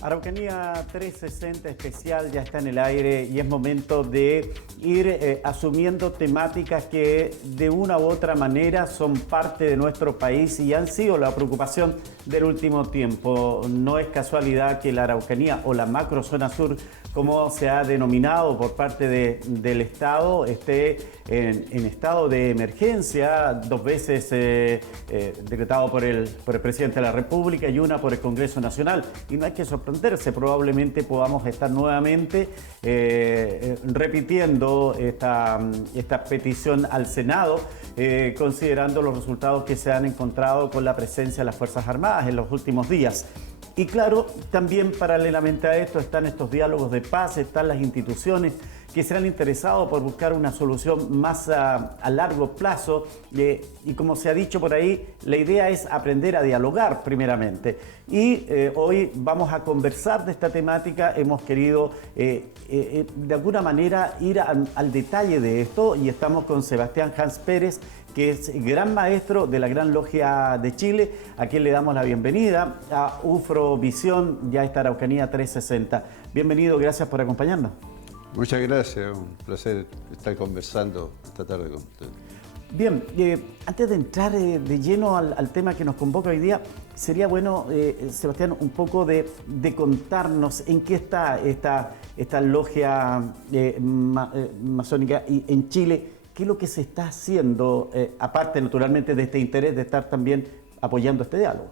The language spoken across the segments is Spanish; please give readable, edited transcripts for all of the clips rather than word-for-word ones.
Araucanía 360 especial ya está en el aire y es momento de ir asumiendo temáticas que de una u otra manera son parte de nuestro país y han sido la preocupación del último tiempo. No es casualidad que la Araucanía o la macrozona sur, como se ha denominado por parte del Estado, esté en estado de emergencia, 2 veces decretado por el presidente de la República y una por el Congreso Nacional. Y no hay que sorprenderse, probablemente podamos estar nuevamente repitiendo esta petición al Senado, considerando los resultados que se han encontrado con la presencia de las Fuerzas Armadas en los últimos días. Y claro, también paralelamente a esto están estos diálogos de paz, están las instituciones que se han interesado por buscar una solución más a largo plazo. Y como se ha dicho por ahí, la idea es aprender a dialogar primeramente. Y hoy vamos a conversar de esta temática. Hemos querido de alguna manera ir al detalle de esto y estamos con Sebastián Hans Pérez, que es gran maestro de la Gran Logia de Chile, a quien le damos la bienvenida a UFRO Visión, ya esta Araucanía 360. Bienvenido, gracias por acompañarnos. Muchas gracias, un placer estar conversando esta tarde con usted. Bien, antes de entrar de lleno al tema que nos convoca hoy día, sería bueno, Sebastián, un poco de contarnos en qué está esta logia masónica en Chile. ¿Qué es lo que se está haciendo, aparte naturalmente de este interés de estar también apoyando este diálogo?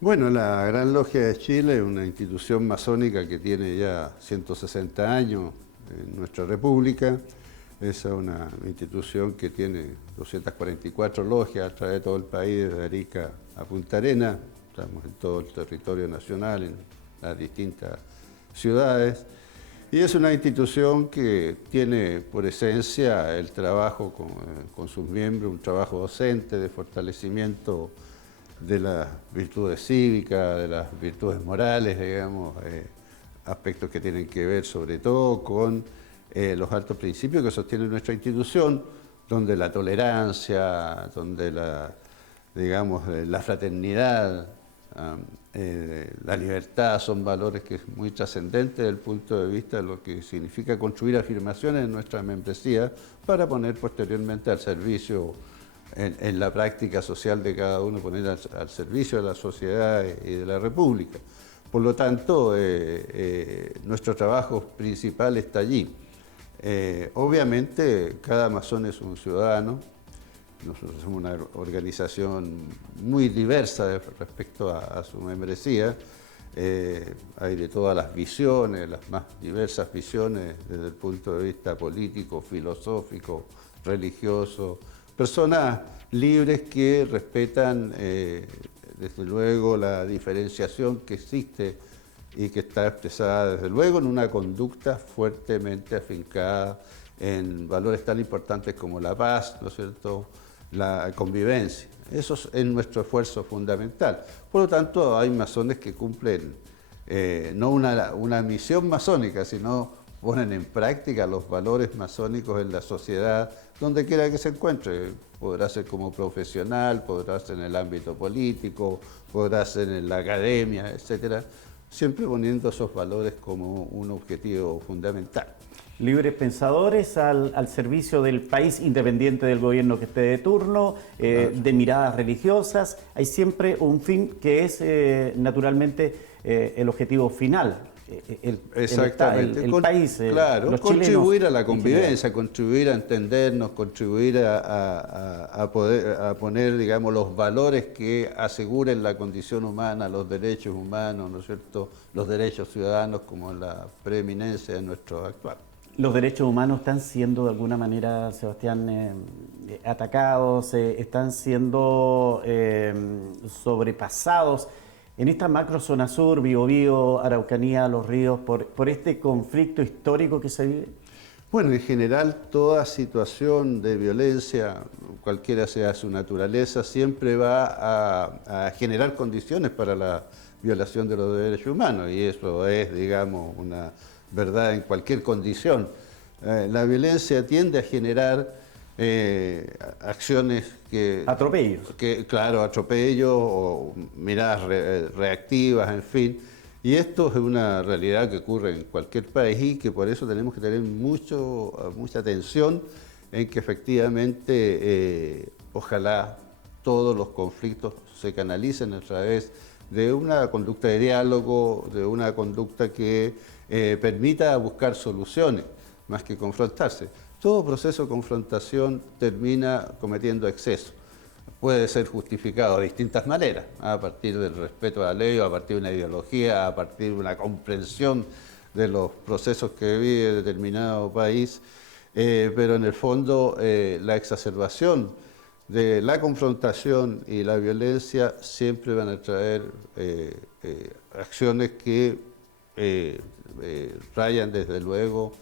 Bueno, la Gran Logia de Chile es una institución masónica que tiene ya 160 años en nuestra república. Es una institución que tiene 244 logias a través de todo el país, desde Arica a Punta Arenas. Estamos en todo el territorio nacional, en las distintas ciudades. Y es una institución que tiene por esencia el trabajo con sus miembros, un trabajo docente de fortalecimiento de las virtudes cívicas, de las virtudes morales, digamos, aspectos que tienen que ver sobre todo con los altos principios que sostiene nuestra institución, donde la tolerancia, donde la fraternidad, la libertad son valores que es muy trascendentes desde el punto de vista de lo que significa construir afirmaciones en nuestra membresía para poner posteriormente al servicio en la práctica social de cada uno, poner al servicio de la sociedad y de la República. Por lo tanto, nuestro trabajo principal está allí. Obviamente, cada masón es un ciudadano. Nosotros somos una organización muy diversa respecto a su membresía. Hay de todas las visiones, las más diversas visiones desde el punto de vista político, filosófico, religioso. Personas libres que respetan, desde luego, la diferenciación que existe y que está expresada, desde luego, en una conducta fuertemente afincada en valores tan importantes como la paz, ¿no es cierto?, la convivencia. Eso es nuestro esfuerzo fundamental. Por lo tanto, hay masones que cumplen no una misión masónica, sino ponen en práctica los valores masónicos en la sociedad, donde quiera que se encuentre. Podrá ser como profesional, podrá ser en el ámbito político, podrá ser en la academia, etcétera, siempre poniendo esos valores como un objetivo fundamental. Libres pensadores al servicio del país, independiente del gobierno que esté de turno, de miradas religiosas. Hay siempre un fin que es naturalmente el objetivo final. Exactamente. El país, claro, los contribuir chilenos, a la convivencia, contribuir a entendernos, contribuir a poner, digamos, los valores que aseguren la condición humana, los derechos humanos, ¿no es cierto?, los derechos ciudadanos como la preeminencia de nuestro actual. Los derechos humanos están siendo de alguna manera, Sebastián, atacados, están siendo sobrepasados en esta macrozona sur, Biobío, Araucanía, Los Ríos, por este conflicto histórico que se vive. Bueno, en general toda situación de violencia, cualquiera sea su naturaleza, siempre va a generar condiciones para la violación de los derechos humanos, y eso es, digamos, una verdad en cualquier condición. La violencia tiende a generar acciones que... Atropellos. Claro, atropellos o miradas reactivas, en fin, Y esto es una realidad que ocurre en cualquier país y que por eso tenemos que tener mucha atención en que efectivamente ojalá todos los conflictos se canalicen a través de una conducta de diálogo, de una conducta que permita buscar soluciones más que confrontarse. Todo proceso de confrontación termina cometiendo exceso. Puede ser justificado de distintas maneras, a partir del respeto a la ley, o a partir de una ideología, a partir de una comprensión de los procesos que vive determinado país, pero en el fondo la exacerbación de la confrontación y la violencia siempre van a traer acciones que rayan desde luego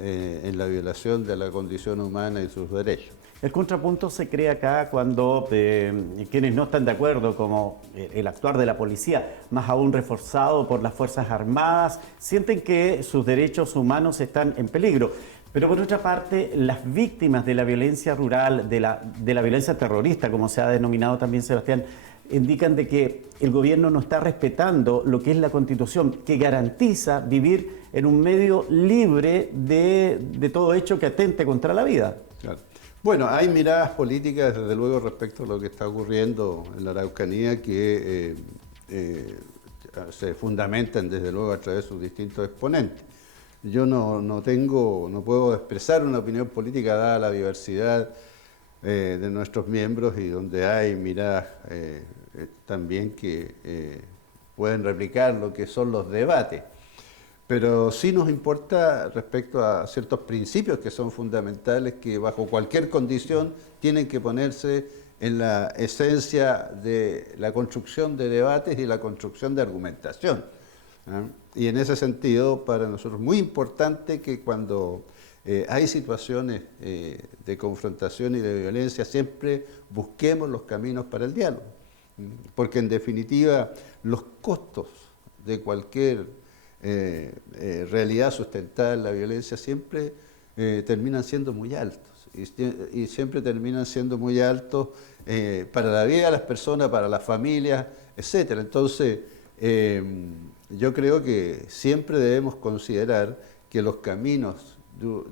en la violación de la condición humana y sus derechos. El contrapunto se crea acá cuando quienes no están de acuerdo, como el actuar de la policía, más aún reforzado por las Fuerzas Armadas, sienten que sus derechos humanos están en peligro. Pero por otra parte, las víctimas de la violencia rural, de la violencia terrorista, como se ha denominado también, Sebastián, indican de que el gobierno no está respetando lo que es la Constitución, que garantiza vivir en un medio libre de todo hecho que atente contra la vida. Claro. Bueno, hay miradas políticas, desde luego, respecto a lo que está ocurriendo en la Araucanía, que se fundamentan, desde luego, a través de sus distintos exponentes. Yo no puedo expresar una opinión política dada la diversidad de nuestros miembros y donde hay miradas también que pueden replicar lo que son los debates. Pero sí nos importa respecto a ciertos principios que son fundamentales, que bajo cualquier condición tienen que ponerse en la esencia de la construcción de debates y la construcción de argumentación. Y en ese sentido, para nosotros es muy importante que cuando hay situaciones de confrontación y de violencia, siempre busquemos los caminos para el diálogo. Porque en definitiva, los costos de cualquier realidad sustentada en la violencia siempre terminan siendo muy altos y siempre terminan siendo muy altos para la vida de las personas, para las familias, etcétera. Entonces, yo creo que siempre debemos considerar que los caminos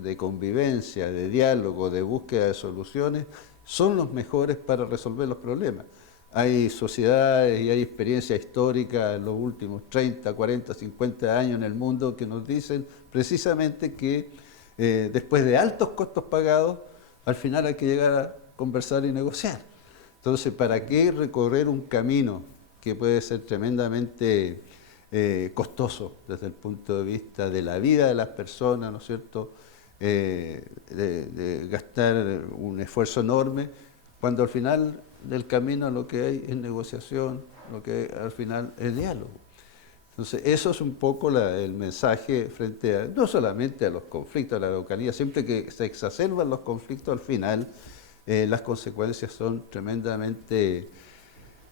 de convivencia, de diálogo, de búsqueda de soluciones son los mejores para resolver los problemas. Hay sociedades y hay experiencias históricas en los últimos 30, 40, 50 años en el mundo que nos dicen precisamente que después de altos costos pagados, al final hay que llegar a conversar y negociar. Entonces, ¿para qué recorrer un camino que puede ser tremendamente costoso desde el punto de vista de la vida de las personas, ¿no es cierto?, de gastar un esfuerzo enorme, cuando al final del camino lo que hay es negociación, lo que al final es diálogo. Entonces, eso es un poco el mensaje frente a, no solamente a los conflictos de la Araucanía, siempre que se exacerban los conflictos, al final las consecuencias son tremendamente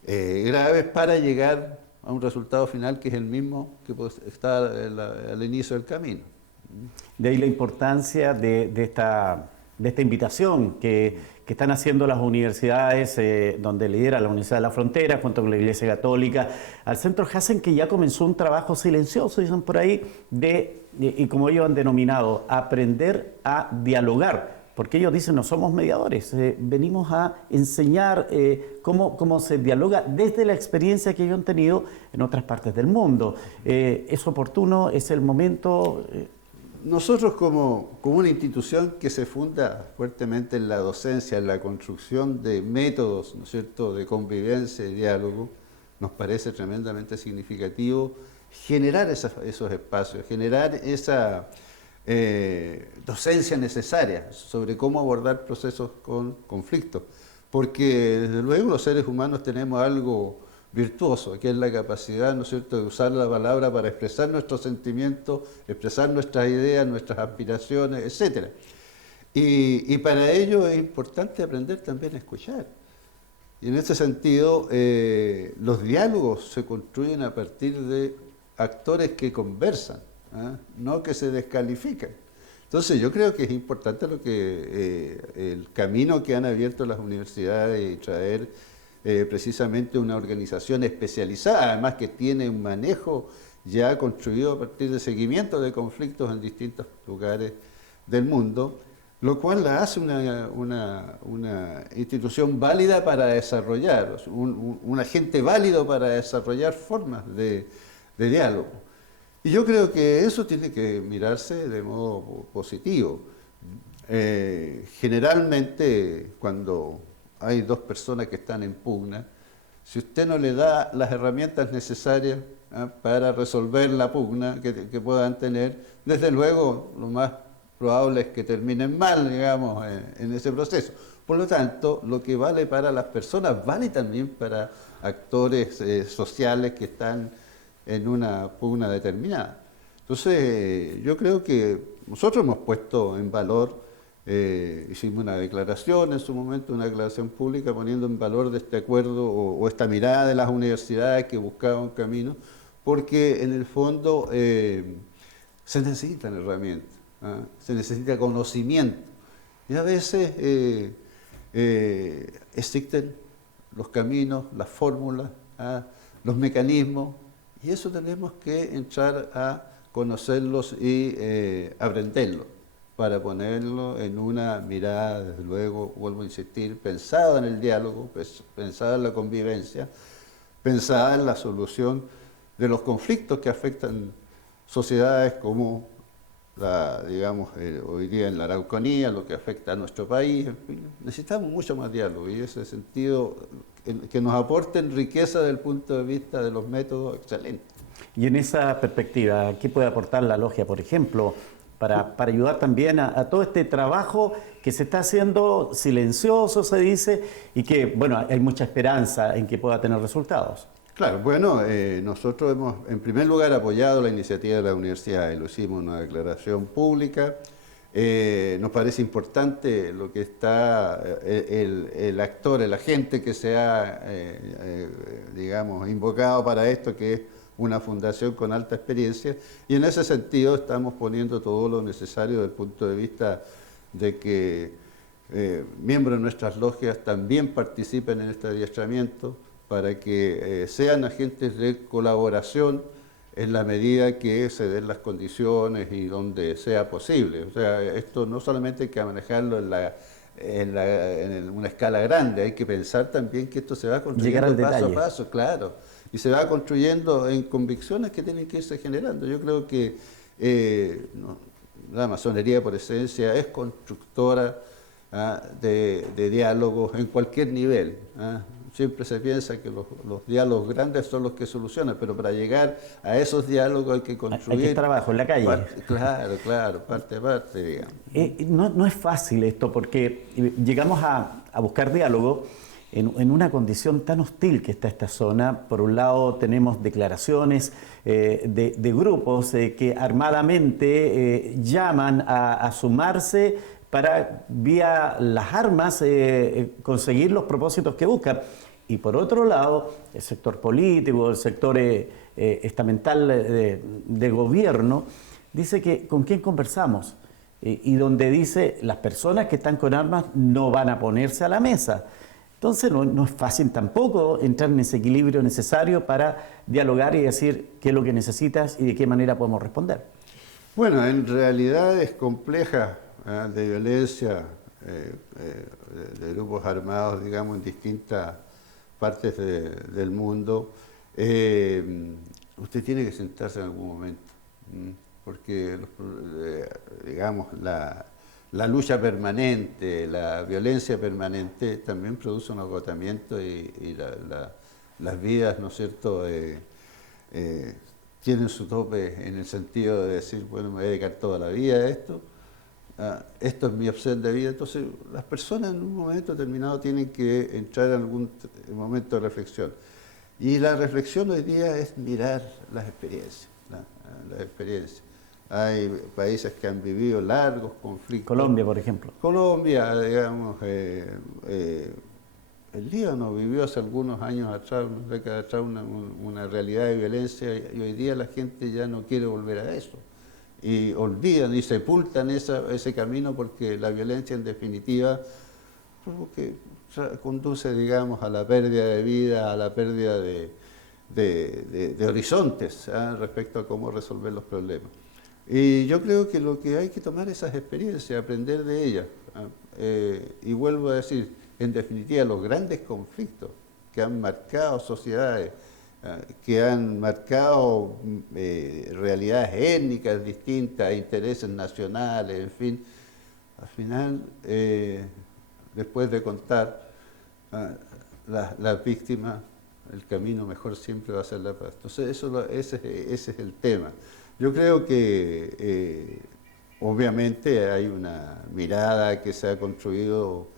graves para llegar a un resultado final que es el mismo que está al inicio del camino. De ahí la importancia de esta invitación que están haciendo las universidades, donde lidera la Universidad de la Frontera, junto con la Iglesia Católica, al Centro Hassen, que ya comenzó un trabajo silencioso, dicen por ahí, y como ellos han denominado, aprender a dialogar. Porque ellos dicen, no somos mediadores, venimos a enseñar cómo se dialoga desde la experiencia que ellos han tenido en otras partes del mundo. ¿Es oportuno? ¿Es el momento? Nosotros como una institución que se funda fuertemente en la docencia, en la construcción de métodos, ¿no es cierto?, de convivencia y diálogo, nos parece tremendamente significativo generar esos espacios, generar esa docencia necesaria sobre cómo abordar procesos con conflictos. Porque desde luego los seres humanos tenemos algo virtuoso, que es la capacidad, ¿no es cierto?, de usar la palabra para expresar nuestros sentimientos, expresar nuestras ideas, nuestras aspiraciones, etc. Y para ello es importante aprender también a escuchar. Y en ese sentido, los diálogos se construyen a partir de actores que conversan, no que se descalifican. Entonces yo creo que es importante el camino que han abierto las universidades y traer precisamente una organización especializada, además que tiene un manejo ya construido a partir de seguimiento de conflictos en distintos lugares del mundo, lo cual la hace una institución válida para desarrollar, un agente válido para desarrollar formas de diálogo. Y yo creo que eso tiene que mirarse de modo positivo. Generalmente, cuando hay dos personas que están en pugna, si usted no le da las herramientas necesarias para resolver la pugna que puedan tener, desde luego lo más probable es que terminen mal, digamos, en ese proceso. Por lo tanto, lo que vale para las personas vale también para actores sociales que están en una pugna determinada. Entonces, yo creo que nosotros hemos puesto en valor, hicimos una declaración en su momento, una declaración pública poniendo en valor de este acuerdo o esta mirada de las universidades que buscaba un camino, porque en el fondo se necesitan herramientas, se necesita conocimiento. Y a veces existen los caminos, las fórmulas, los mecanismos, y eso tenemos que entrar a conocerlos y aprenderlos para ponerlo en una mirada, desde luego, vuelvo a insistir, pensada en el diálogo, pensada en la convivencia, pensada en la solución de los conflictos que afectan sociedades como digamos, hoy día en la Araucanía, lo que afecta a nuestro país. En fin, necesitamos mucho más diálogo y en ese sentido que nos aporten riqueza desde el punto de vista de los métodos, excelente. Y en esa perspectiva, ¿qué puede aportar la logia, por ejemplo, para ayudar también a todo este trabajo que se está haciendo silencioso, se dice, y que, bueno, hay mucha esperanza en que pueda tener resultados? Claro, bueno, nosotros hemos en primer lugar apoyado la iniciativa de la universidad y lo hicimos en una declaración pública. Nos parece importante lo que está el actor, el agente que se ha, digamos, invocado para esto, que es una fundación con alta experiencia, y en ese sentido estamos poniendo todo lo necesario desde el punto de vista de que miembros de nuestras logias también participen en este adiestramiento, para que sean agentes de colaboración en la medida que se den las condiciones y donde sea posible. O sea, esto no solamente hay que manejarlo en una escala grande, hay que pensar también que esto se va construyendo paso a paso, claro, y se va construyendo en convicciones que tienen que irse generando. Yo creo que la masonería por esencia es constructora de diálogos en cualquier nivel. Siempre se piensa que los diálogos grandes son los que solucionan, pero para llegar a esos diálogos hay que construir... Hay que trabajo en la calle. Claro, parte a parte, digamos. No es fácil esto, porque llegamos a buscar diálogo en una condición tan hostil que está esta zona. Por un lado tenemos declaraciones de grupos que armadamente llaman a sumarse para, vía las armas, conseguir los propósitos que buscan. Y por otro lado, el sector político, el sector estamental de gobierno, dice que con quién conversamos, y donde dice las personas que están con armas no van a ponerse a la mesa. Entonces no es fácil tampoco entrar en ese equilibrio necesario para dialogar y decir qué es lo que necesitas y de qué manera podemos responder. Bueno, en realidades complejas de violencia, de grupos armados, digamos, en distintas partes del mundo, usted tiene que sentarse en algún momento, porque, digamos, la lucha permanente, la violencia permanente también produce un agotamiento y las vidas, ¿no es cierto?, tienen su tope en el sentido de decir, bueno, me voy a dedicar toda la vida a esto. Esto es mi opción de vida. Entonces las personas en un momento determinado tienen que entrar en algún momento de reflexión, y la reflexión hoy día es mirar las experiencias, las experiencias. Hay países que han vivido largos conflictos. Colombia, por ejemplo. Colombia, digamos, el Líbano vivió hace algunos años atrás, unas décadas atrás, una realidad de violencia, y hoy día la gente ya no quiere volver a eso. Y olvidan y sepultan ese camino, porque la violencia en definitiva conduce, digamos, a la pérdida de vida, a la pérdida de horizontes respecto a cómo resolver los problemas. Y yo creo que lo que hay que tomar esas experiencias, aprender de ellas. Y vuelvo a decir, en definitiva, los grandes conflictos que han marcado sociedades, que han marcado realidades étnicas distintas, intereses nacionales, en fin, al final, después de contar las víctimas, el camino mejor siempre va a ser la paz. Entonces, ese es el tema. Yo creo que obviamente hay una mirada que se ha construido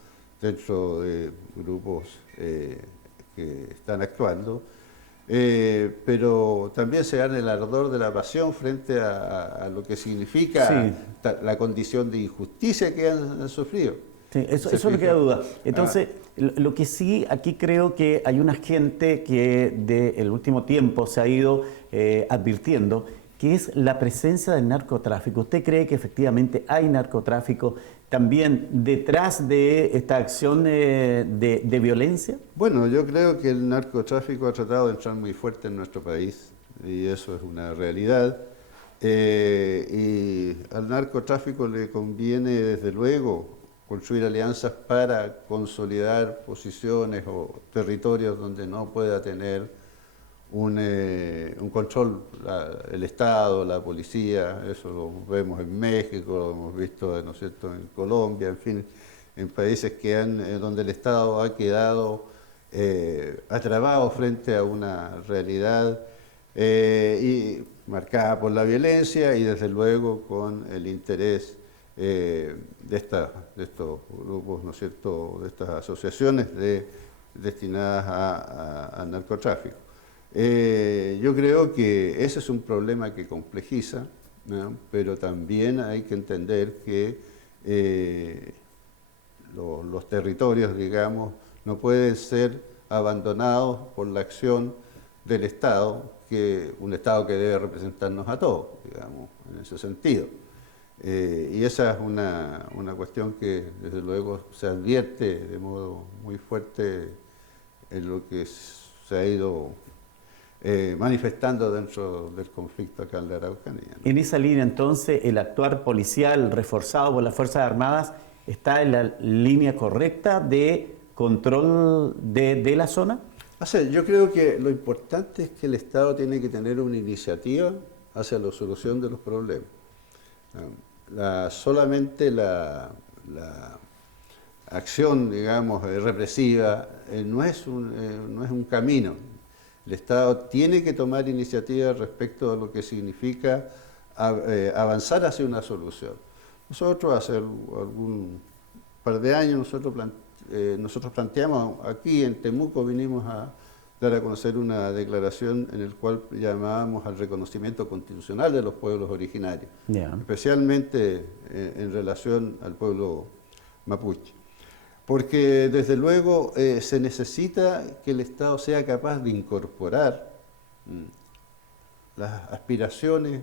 dentro de grupos que están actuando, pero también se gana el ardor de la pasión frente a lo que significa la condición de injusticia que han sufrido. Sí, eso no queda duda. Entonces, lo que sí, aquí creo que hay una gente que del último tiempo se ha ido advirtiendo, que es la presencia del narcotráfico. ¿Usted cree que efectivamente hay narcotráfico también detrás de esta acción de violencia? Bueno, yo creo que el narcotráfico ha tratado de entrar muy fuerte en nuestro país y eso es una realidad. Y al narcotráfico le conviene, desde luego, construir alianzas para consolidar posiciones o territorios donde no pueda tener un control el Estado, la policía. Eso lo vemos en México, lo hemos visto, ¿no es cierto?, en Colombia, en fin, en países donde el Estado ha quedado atrapado frente a una realidad y marcada por la violencia y desde luego con el interés de estos grupos, ¿no es cierto?, de estas asociaciones destinadas al narcotráfico. Yo creo que ese es un problema que complejiza, ¿no?, pero también hay que entender que los territorios, digamos, no pueden ser abandonados por la acción del Estado, un Estado que debe representarnos a todos, digamos, en ese sentido. Y esa es una cuestión que desde luego se advierte de modo muy fuerte en lo que se ha ido manifestando dentro del conflicto acá en la Araucanía, ¿no? En esa línea, entonces, el actuar policial reforzado por las Fuerzas Armadas está en la línea correcta de control de la zona. O sea, yo creo que lo importante es que el Estado tiene que tener una iniciativa hacia la solución de los problemas. Solamente la acción, digamos, represiva no es un camino. El Estado tiene que tomar iniciativa respecto a lo que significa avanzar hacia una solución. Nosotros hace algún par de años nosotros planteamos aquí en Temuco, vinimos a dar a conocer una declaración en la cual llamábamos al reconocimiento constitucional de los pueblos originarios, especialmente en relación al pueblo mapuche. Porque desde luego se necesita que el Estado sea capaz de incorporar las aspiraciones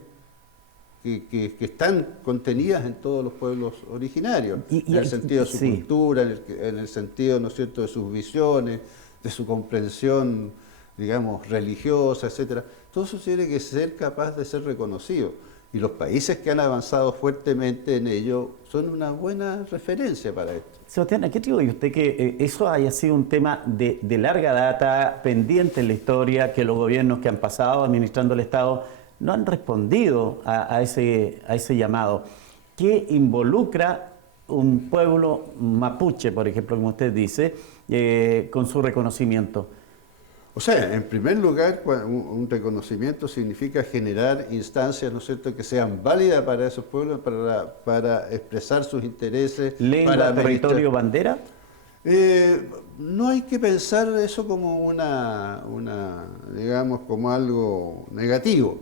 que están contenidas en todos los pueblos originarios, en el sentido de su cultura, en el sentido, ¿no es cierto?, de sus visiones, de su comprensión, digamos, religiosa, etcétera. Todo eso tiene que ser capaz de ser reconocido. Y los países que han avanzado fuertemente en ello son una buena referencia para esto. Sebastián, ¿a qué digo usted que eso haya sido un tema de larga data, pendiente en la historia, que los gobiernos que han pasado administrando el Estado no han respondido a ese llamado? ¿Qué involucra un pueblo mapuche, por ejemplo, como usted dice, con su reconocimiento? O sea, en primer lugar, un reconocimiento significa generar instancias, ¿no es cierto?, que sean válidas para esos pueblos, para expresar sus intereses. ¿Lengua, territorio, bandera? No hay que pensar eso como digamos, como algo negativo.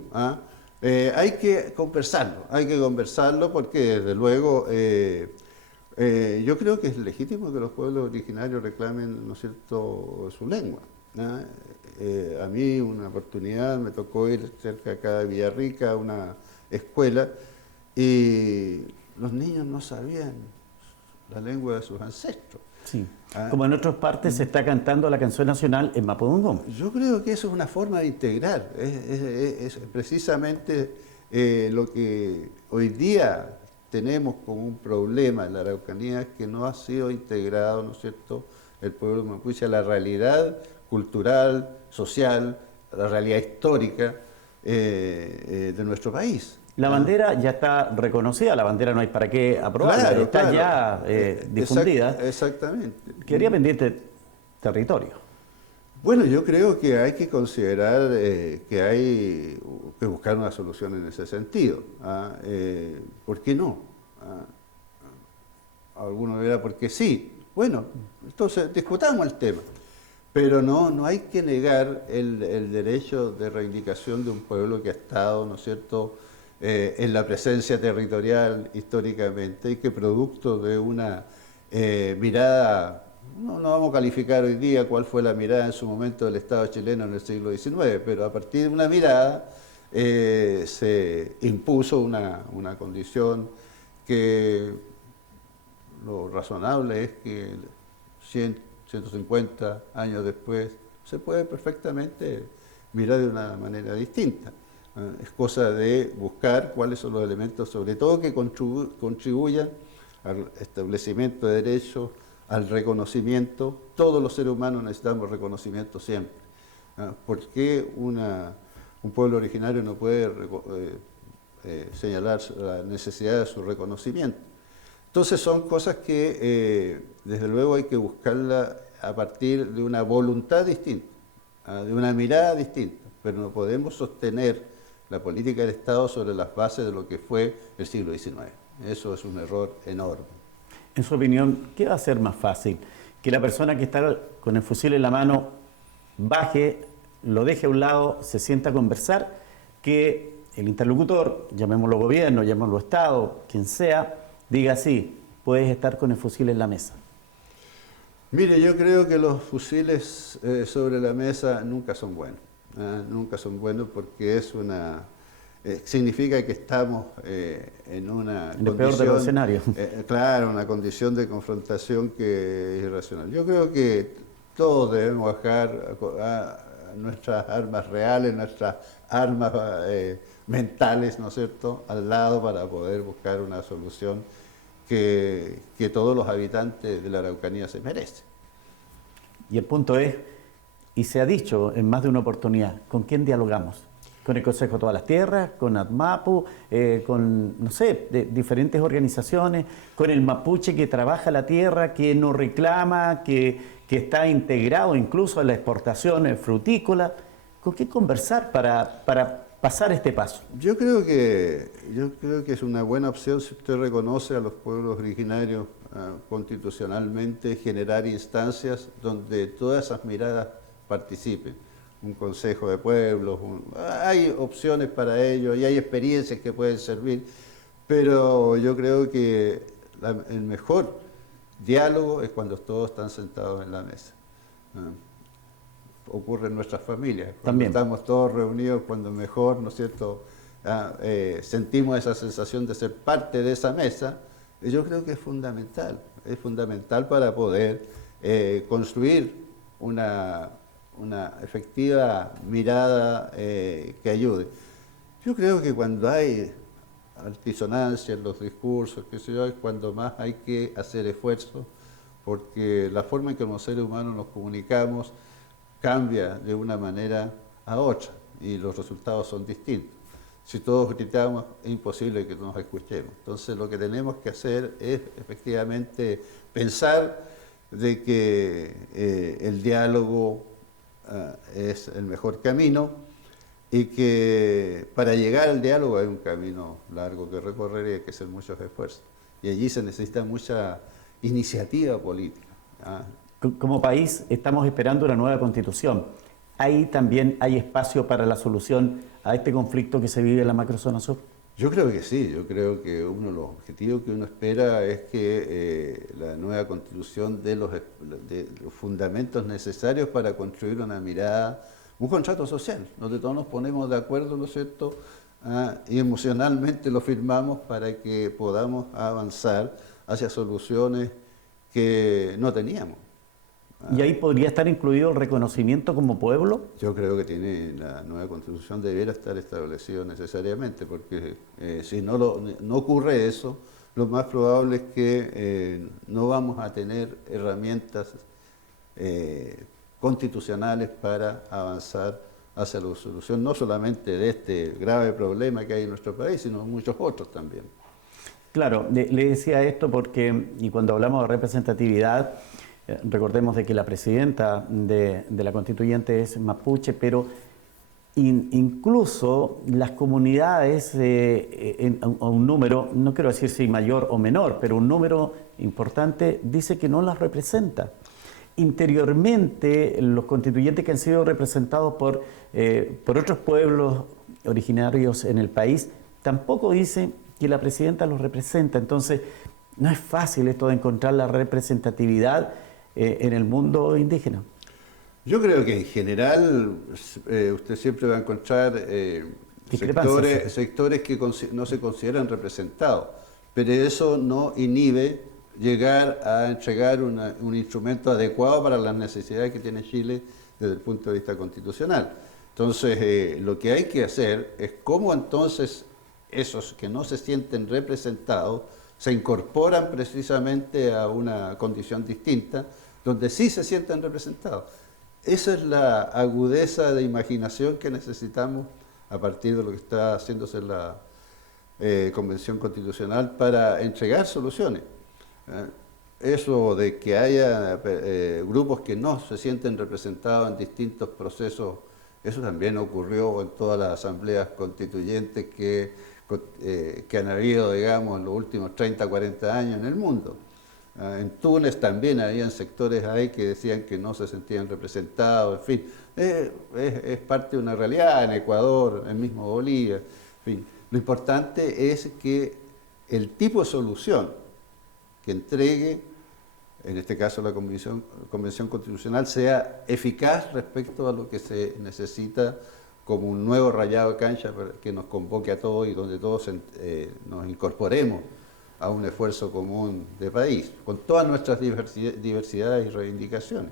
Hay que conversarlo porque desde luego yo creo que es legítimo que los pueblos originarios reclamen, ¿no es cierto?, su lengua. A mí una oportunidad me tocó ir cerca acá de Villarrica a una escuela y los niños no sabían la lengua de sus ancestros. Sí. ¿Ah? Como en otras partes se está cantando la canción nacional en mapudungún. Yo creo que eso es una forma de integrar, es precisamente lo que hoy día tenemos como un problema en la Araucanía, es que no ha sido integrado, ¿no es cierto?, el pueblo mapuche a la realidad cultural, social, a la realidad histórica de nuestro país. La bandera ya está reconocida, la bandera no hay para qué aprobarla, Claro, está claro. ya difundida. Exactamente. Quedaría pendiente territorio. Bueno, yo creo que hay que considerar que hay que buscar una solución en ese sentido. ¿Ah? ¿Por qué no? Alguno dirá, porque sí. Bueno, entonces discutamos el tema. Pero no hay que negar el derecho de reivindicación de un pueblo que ha estado, ¿no es cierto?, en la presencia territorial históricamente y que producto de una mirada, no vamos a calificar hoy día cuál fue la mirada en su momento del Estado chileno en el siglo XIX, pero a partir de una mirada se impuso una condición que lo razonable es que 150 años después se puede perfectamente mirar de una manera distinta. Es cosa de buscar cuáles son los elementos, sobre todo que contribuyan al establecimiento de derechos, al reconocimiento. Todos los seres humanos necesitamos reconocimiento siempre. ¿Por qué un pueblo originario no puede señalar la necesidad de su reconocimiento? Entonces son cosas que desde luego hay que buscarla a partir de una voluntad distinta, de una mirada distinta, pero no podemos sostener la política del Estado sobre las bases de lo que fue el siglo XIX. Eso es un error enorme. En su opinión, ¿qué va a ser más fácil? Que la persona que está con el fusil en la mano baje, lo deje a un lado, se sienta a conversar, que el interlocutor, llamémoslo gobierno, llamémoslo Estado, quien sea, diga sí, puedes estar con el fusil en la mesa. Mire, yo creo que los fusiles sobre la mesa nunca son buenos. Nunca son buenos porque es significa que estamos en una en el peor de los escenarios. Claro, una condición de confrontación que es irracional. Yo creo que todos debemos bajar a nuestras armas reales, nuestras armas mentales, ¿no es cierto?, al lado para poder buscar una solución que todos los habitantes de la Araucanía se merecen. Y el punto es, y se ha dicho en más de una oportunidad, ¿con quién dialogamos? ¿Con el Consejo de Todas las Tierras? ¿Con ADMAPU? ¿Con, no sé, de diferentes organizaciones? ¿Con el mapuche que trabaja la tierra, que no reclama, que está integrado incluso a la exportación frutícola? ¿Con qué conversar para pasar este paso? Yo creo que es una buena opción si usted reconoce a los pueblos originarios constitucionalmente, generar instancias donde todas esas miradas participen. Un consejo de pueblos, hay opciones para ello y hay experiencias que pueden servir, pero yo creo que el mejor diálogo es cuando todos están sentados en la mesa. Ocurre en nuestras familias, cuando también estamos todos reunidos, cuando mejor, ¿no es cierto?, sentimos esa sensación de ser parte de esa mesa. Yo creo que es fundamental para poder construir una efectiva mirada que ayude. Yo creo que cuando hay altisonancia en los discursos, qué sé yo, es cuando más hay que hacer esfuerzo, porque la forma en que los seres humanos nos comunicamos cambia de una manera a otra y los resultados son distintos. Si todos gritamos, es imposible que nos escuchemos. Entonces lo que tenemos que hacer es efectivamente pensar de que el diálogo es el mejor camino y que para llegar al diálogo hay un camino largo que recorrer y hay que hacer muchos esfuerzos. Y allí se necesita mucha iniciativa política. Como país estamos esperando una nueva constitución. ¿Ahí también hay espacio para la solución a este conflicto que se vive en la macrozona sur? Yo creo que sí, yo creo que uno de los objetivos que uno espera es que la nueva constitución dé los fundamentos necesarios para construir una mirada, un contrato social, donde todos nos ponemos de acuerdo, ¿no es cierto?, y emocionalmente lo firmamos para que podamos avanzar hacia soluciones que no teníamos. ¿Y ahí podría estar incluido el reconocimiento como pueblo? Yo creo que tiene la nueva Constitución debiera estar establecido necesariamente, porque si no ocurre eso, lo más probable es que no vamos a tener herramientas constitucionales para avanzar hacia la solución no solamente de este grave problema que hay en nuestro país, sino muchos otros también. Claro, le decía esto porque, y cuando hablamos de representatividad, recordemos de que la presidenta de la constituyente es mapuche, pero incluso las comunidades, un número, no quiero decir si mayor o menor, pero un número importante dice que no las representa. Interiormente, los constituyentes que han sido representados por otros pueblos originarios en el país tampoco dicen que la presidenta los representa. Entonces, no es fácil esto de encontrar la representatividad en el mundo indígena. Yo creo que en general usted siempre va a encontrar sectores que no se consideran representados, pero eso no inhibe llegar a entregar un instrumento adecuado para las necesidades que tiene Chile desde el punto de vista constitucional. Entonces, lo que hay que hacer es cómo entonces esos que no se sienten representados se incorporan precisamente a una condición distinta, donde sí se sienten representados. Esa es la agudeza de imaginación que necesitamos a partir de lo que está haciéndose en la Convención Constitucional para entregar soluciones. Eso de que haya grupos que no se sienten representados en distintos procesos, eso también ocurrió en todas las asambleas constituyentes que han habido, digamos, en los últimos 30, 40 años en el mundo. En Túnez también habían sectores ahí que decían que no se sentían representados, en fin, es parte de una realidad en Ecuador, en mismo Bolivia, en fin. Lo importante es que el tipo de solución que entregue, en este caso la Convención Constitucional, sea eficaz respecto a lo que se necesita como un nuevo rayado de cancha que nos convoque a todos y donde todos nos incorporemos a un esfuerzo común de país, con todas nuestras diversidades y reivindicaciones.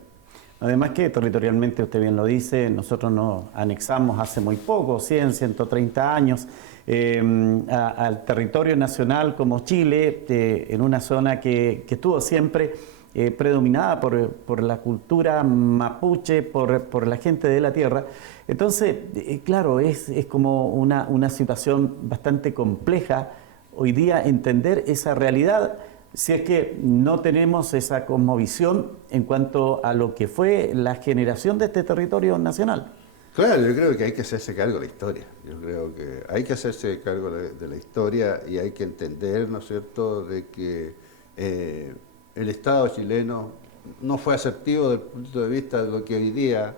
Además que territorialmente, usted bien lo dice, nosotros nos anexamos hace muy poco, 100, 130 años, al territorio nacional como Chile, en una zona que estuvo siempre predominada por la cultura mapuche, por la gente de la tierra. Entonces, claro, es como una situación bastante compleja hoy día entender esa realidad, si es que no tenemos esa cosmovisión en cuanto a lo que fue la generación de este territorio nacional. Claro, yo creo que hay que hacerse cargo de la historia. Yo creo que hay que hacerse cargo de la historia y hay que entender, ¿no es cierto?, de que el Estado chileno no fue asertivo desde el punto de vista de lo que hoy día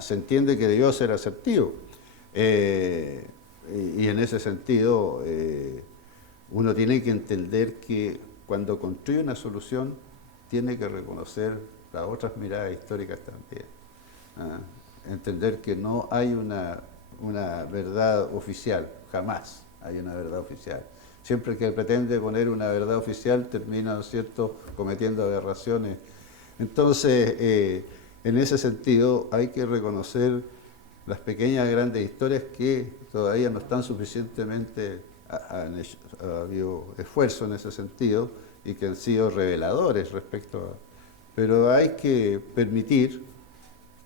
se entiende que debió ser asertivo. Y en ese sentido, uno tiene que entender que cuando construye una solución, tiene que reconocer las otras miradas históricas también. Entender que no hay una verdad oficial, jamás hay una verdad oficial. Siempre que pretende poner una verdad oficial termina, ¿no es cierto?, cometiendo aberraciones. Entonces, en ese sentido hay que reconocer las pequeñas y grandes historias que todavía no están suficientemente, ha habido esfuerzo en ese sentido y que han sido reveladores respecto a... Pero hay que permitir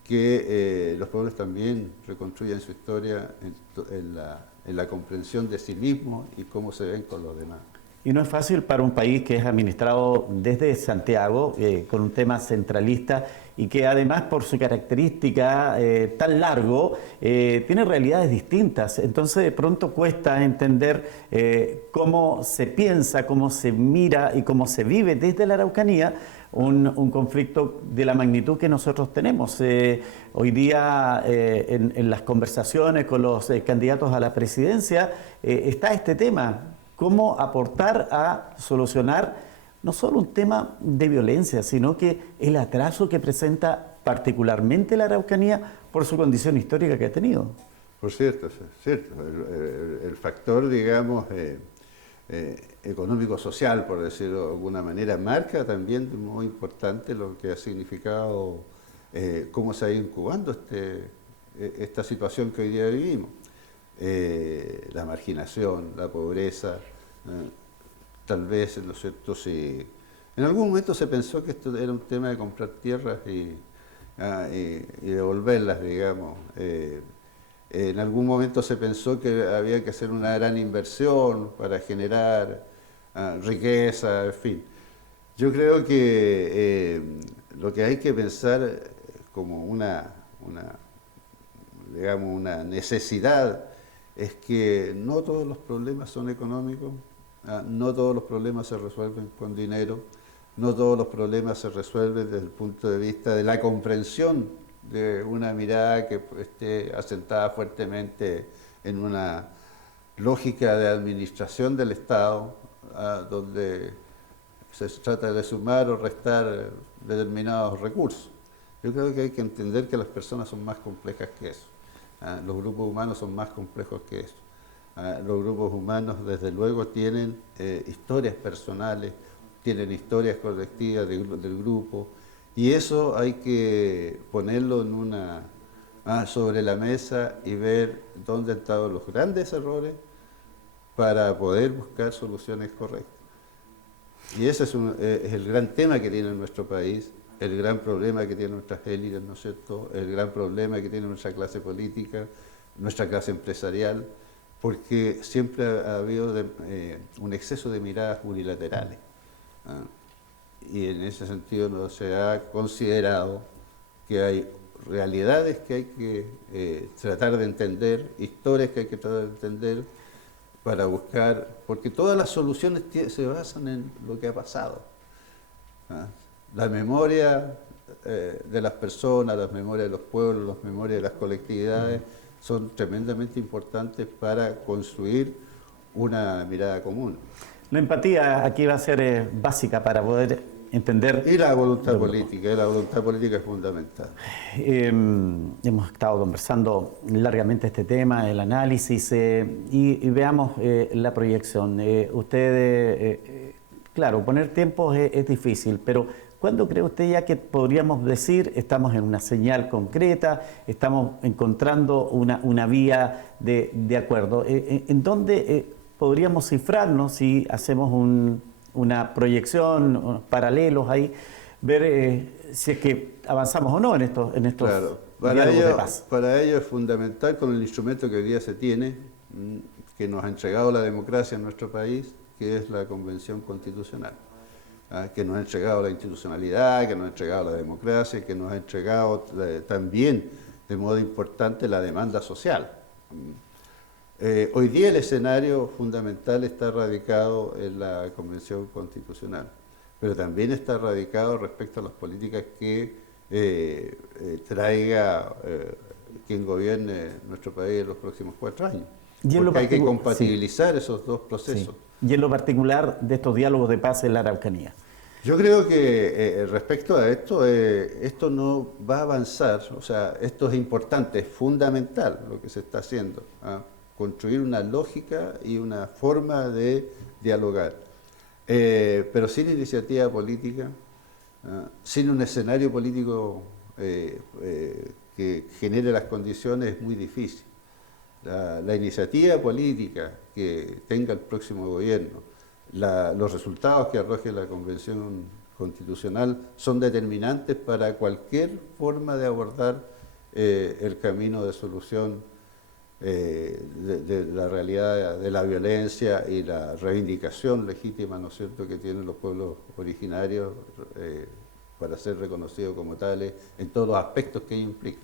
que los pueblos también reconstruyan su historia en la comprensión de sí mismos y cómo se ven con los demás. Y no es fácil para un país que es administrado desde Santiago, con un tema centralista y que además por su característica tan largo, tiene realidades distintas. Entonces de pronto cuesta entender cómo se piensa, cómo se mira y cómo se vive desde la Araucanía un conflicto de la magnitud que nosotros tenemos. Hoy día en las conversaciones con los candidatos a la presidencia está este tema. Cómo aportar a solucionar no solo un tema de violencia, sino que el atraso que presenta particularmente la Araucanía por su condición histórica que ha tenido. Por cierto, es cierto. El factor, digamos, económico-social, por decirlo de alguna manera, marca también de muy importante lo que ha significado, cómo se ha ido incubando esta situación que hoy día vivimos. La marginación, la pobreza, tal vez, ¿no es cierto?, si en algún momento se pensó que esto era un tema de comprar tierras y devolverlas, digamos. En algún momento se pensó que había que hacer una gran inversión para generar riqueza, en fin. Yo creo que lo que hay que pensar como digamos, una necesidad es que no todos los problemas son económicos, no todos los problemas se resuelven con dinero, no todos los problemas se resuelven desde el punto de vista de la comprensión de una mirada que esté asentada fuertemente en una lógica de administración del Estado, donde se trata de sumar o restar determinados recursos. Yo creo que hay que entender que las personas son más complejas que eso. Los grupos humanos son más complejos que eso. Los grupos humanos, desde luego, tienen historias personales, tienen historias colectivas del grupo, y eso hay que ponerlo sobre la mesa y ver dónde han estado los grandes errores para poder buscar soluciones correctas. Y ese es el gran tema que tiene nuestro país, el gran problema que tienen nuestras élites, ¿no es cierto?, el gran problema que tiene nuestra clase política, nuestra clase empresarial, porque siempre ha habido un exceso de miradas unilaterales. Y en ese sentido no se ha considerado que hay realidades que hay que tratar de entender, historias que hay que tratar de entender para buscar, porque todas las soluciones se basan en lo que ha pasado. La memoria de las personas, las memorias de los pueblos, las memorias de las colectividades son tremendamente importantes para construir una mirada común. La empatía aquí va a ser básica para poder entender. Y la voluntad política es fundamental. Hemos estado conversando largamente este tema, el análisis, y veamos la proyección. Claro, poner tiempos es difícil, pero ¿cuándo cree usted ya que podríamos decir estamos en una señal concreta, estamos encontrando una vía de acuerdo? ¿En dónde podríamos cifrarnos si hacemos una proyección, paralelos ahí, ver si es que avanzamos o no en estos claro. diálogos de paz? Para ello es fundamental, con el instrumento que hoy día se tiene, que nos ha entregado la democracia en nuestro país, que es la Convención Constitucional, que nos ha entregado la institucionalidad, que nos ha entregado la democracia, que nos ha entregado también de modo importante la demanda social. Hoy día el escenario fundamental está radicado en la Convención Constitucional, pero también está radicado respecto a las políticas que traiga quien gobierne nuestro país en los próximos 4 años. Porque hay que compatibilizar esos dos procesos. Sí. Y en lo particular de estos diálogos de paz en la Araucanía. Yo creo que respecto a esto no va a avanzar, o sea, esto es importante, es fundamental lo que se está haciendo, construir una lógica y una forma de dialogar, pero sin iniciativa política, sin un escenario político que genere las condiciones es muy difícil. La iniciativa política que tenga el próximo gobierno, los resultados que arroje la Convención Constitucional son determinantes para cualquier forma de abordar el camino de solución de la realidad de la violencia y la reivindicación legítima, ¿no es cierto?, que tienen los pueblos originarios para ser reconocidos como tales en todos los aspectos que ello implica.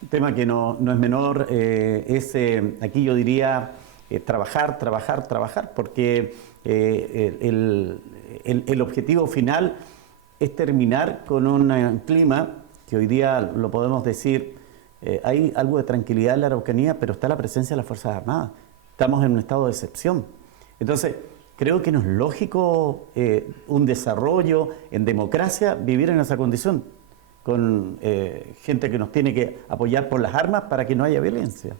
Un tema que no es menor, aquí yo diría trabajar, porque el objetivo final es terminar con un clima que hoy día lo podemos decir, hay algo de tranquilidad en la Araucanía, pero está la presencia de las Fuerzas Armadas. Estamos en un estado de excepción. Entonces, creo que no es lógico un desarrollo en democracia vivir en esa condición, con gente que nos tiene que apoyar por las armas para que no haya violencia.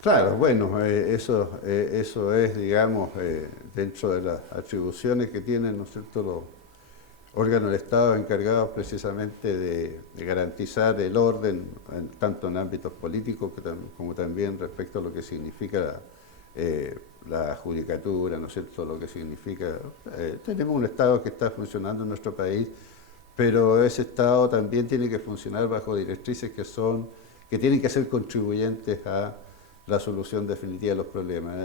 Claro, bueno, eso es, digamos, dentro de las atribuciones que tienen, ¿no es cierto?, los órganos del Estado encargados precisamente de garantizar el orden, tanto en ámbitos políticos como también respecto a lo que significa la judicatura, ¿no es cierto?, lo que significa... tenemos un Estado que está funcionando en nuestro país, pero ese Estado también tiene que funcionar bajo directrices que tienen que ser contribuyentes a la solución definitiva de los problemas.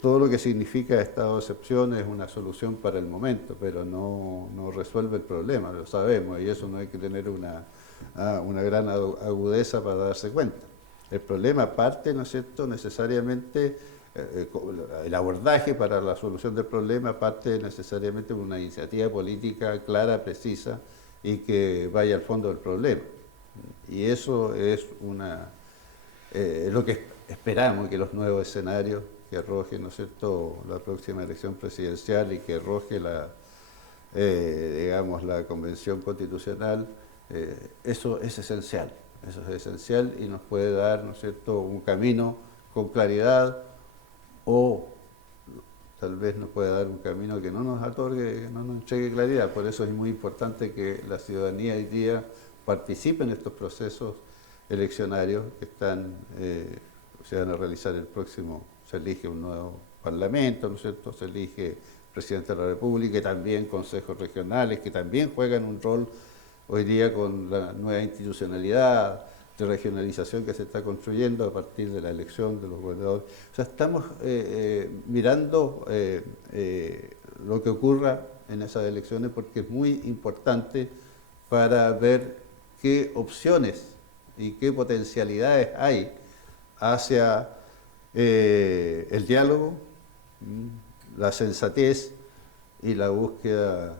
Todo lo que significa estado de excepción es una solución para el momento, pero no resuelve el problema, lo sabemos, y eso no hay que tener una gran agudeza para darse cuenta. El problema parte, ¿no es cierto?, necesariamente, el abordaje para la solución del problema parte necesariamente de una iniciativa política clara, precisa y que vaya al fondo del problema. Y eso es lo que esperamos, que los nuevos escenarios que arroje, ¿no es cierto?, la próxima elección presidencial y que arroje digamos, la Convención Constitucional, eso es esencial y nos puede dar, ¿no es cierto?, un camino con claridad, o tal vez nos puede dar un camino que no nos otorgue, que no nos entregue claridad. Por eso es muy importante que la ciudadanía hoy día participe en estos procesos eleccionarios que se van a realizar el próximo. Se elige un nuevo parlamento, ¿no es cierto?, se elige presidente de la República y también consejos regionales que también juegan un rol hoy día con la nueva institucionalidad de regionalización que se está construyendo a partir de la elección de los gobernadores. O sea, estamos mirando lo que ocurra en esas elecciones porque es muy importante para ver qué opciones y qué potencialidades hay hacia el diálogo, la sensatez y la búsqueda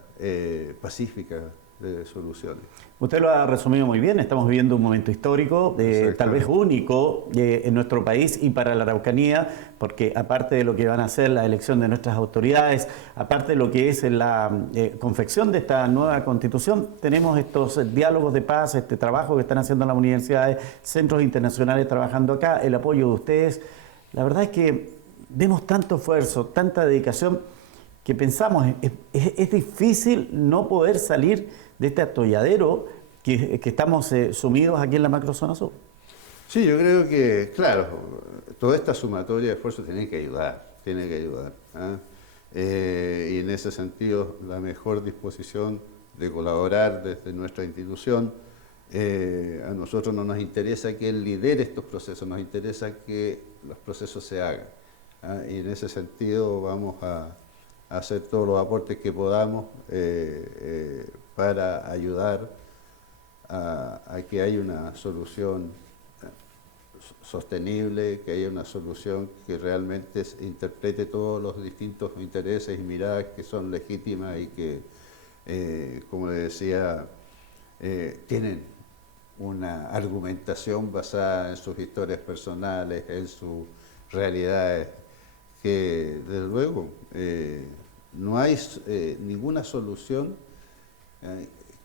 pacífica de soluciones. Usted lo ha resumido muy bien, estamos viviendo un momento histórico, tal vez único en nuestro país y para la Araucanía, porque aparte de lo que van a ser la elección de nuestras autoridades, aparte de lo que es la confección de esta nueva Constitución, tenemos estos diálogos de paz, este trabajo que están haciendo las universidades, centros internacionales trabajando acá, el apoyo de ustedes. La verdad es que vemos tanto esfuerzo, tanta dedicación, que pensamos, es difícil no poder salir de este atolladero que estamos sumidos aquí en la macrozona sur. Sí, yo creo que, claro, toda esta sumatoria de esfuerzos tiene que ayudar, y en ese sentido la mejor disposición de colaborar desde nuestra institución. A nosotros no nos interesa que él lidere estos procesos, nos interesa que los procesos se hagan, y en ese sentido vamos a hacer todos los aportes que podamos para ayudar a que haya una solución sostenible, que haya una solución que realmente interprete todos los distintos intereses y miradas que son legítimas y que, como le decía, tienen una argumentación basada en sus historias personales, en sus realidades, que desde luego no hay ninguna solución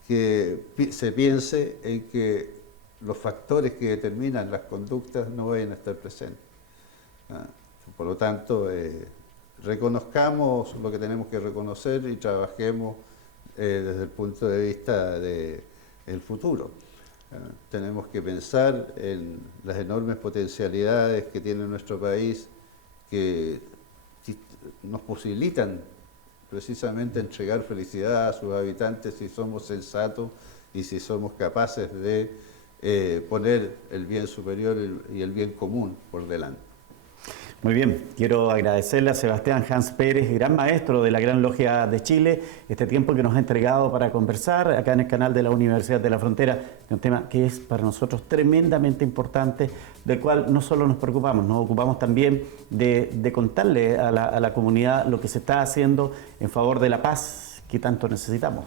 que se piense en que los factores que determinan las conductas no vayan a estar presentes. Por lo tanto, reconozcamos lo que tenemos que reconocer y trabajemos desde el punto de vista del futuro. Tenemos que pensar en las enormes potencialidades que tiene nuestro país, que nos posibilitan precisamente entregar felicidad a sus habitantes si somos sensatos y si somos capaces de poner el bien superior y el bien común por delante. Muy bien, quiero agradecerle a Sebastián Hans Pérez, gran maestro de la Gran Logia de Chile, este tiempo que nos ha entregado para conversar acá en el canal de la Universidad de la Frontera, un tema que es para nosotros tremendamente importante, del cual no solo nos preocupamos, nos ocupamos también de contarle a la comunidad lo que se está haciendo en favor de la paz que tanto necesitamos.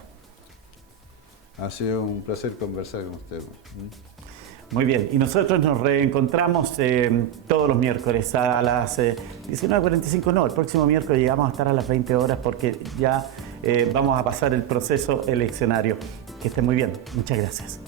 Ha sido un placer conversar con usted. Muy bien, y nosotros nos reencontramos todos los miércoles a las 19:45, no, el próximo miércoles llegamos a estar a las 20 horas porque ya vamos a pasar el proceso eleccionario. Que estén muy bien, muchas gracias.